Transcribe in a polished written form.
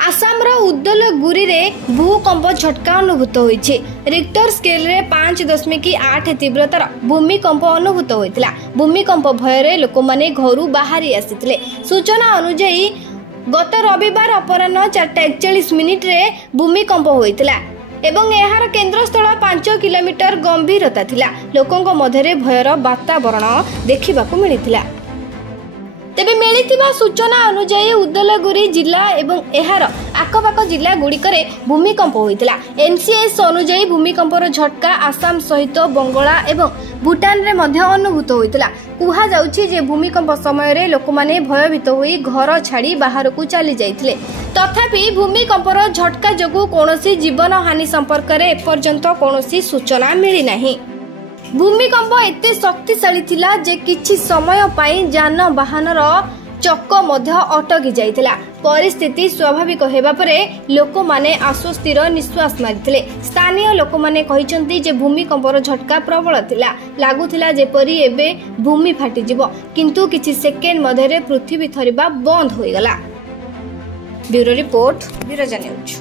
आसामर उदलगुरी रे भूकंप झटका अनुभूत होइछि। रिक्टर स्केल रे 5.8 तीव्रतार भूमिकंप अनुभूत होइतिला। भूमिकंप भୟରେ लोकमाने घरु बाहरी आसिथिले। सूचना अनुसार गत रविवार अपराह्न 4:41 रे भूमिकंप होइतिला एवं एहार केन्द्रस्थल 5 किलोमीटर गंभीरता थिला। लोकंक मध्यरे भयर वातावरण देखिबाकू मिलिथिला। तेबे मिलिथिबा सूचना अनुसार उदलगुरी जिला एवं एहार आखपाख जिला गुड़िकरे भूमिकंप होइतिला। एनसीएस अनुसार भूमिकंपर झटका आसाम सहित बंगला एवं भूटान रे मध्य अनुभूत होइतिला। कुहा जाउछि जे भूमिकंप समय रे लोकमाने भयभीत होई घर छाड़ी बाहर को चली जाइथिले। तथापि भूमिकंपर झटका जोगु कोनोसी जीवन हानि संपर्क रे एपर्यंत कोनोसी सूचना मिली नाही। भूमिकंप एते शक्तिशाली थिला जे किछि समय पाई जान वाहनर चक्क मध्य अटकी जाइथिला। परिस्थिति स्वाभाविक हेबा परे लोकमाने आश्वस्तिर निश्वास मारिथिले। स्थानीय लोकमाने कहिसंती जे भूमिकंपर झटका प्रबल थिला। लागुथिला जेपरि एबे भूमि फाटी जिवो, किंतु किछि सेकेंड मध्यरे पृथ्वी थरिबा बंद होई गला। Bureau report, Viraja news.